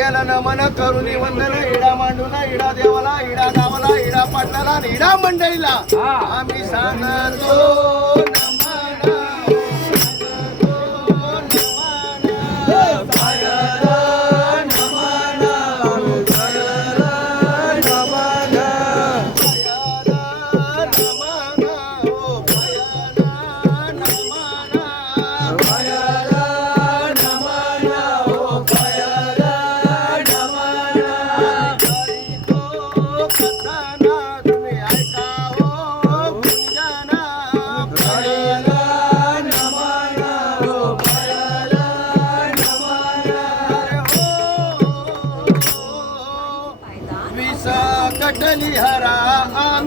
नमन करुणी वंदन इडा मांडून इडा देवाला इडा गावाला इडा पाटलाला आणि इडा मंडळीला. आम्ही सांगतो विसा कटली हरा आम्ही एक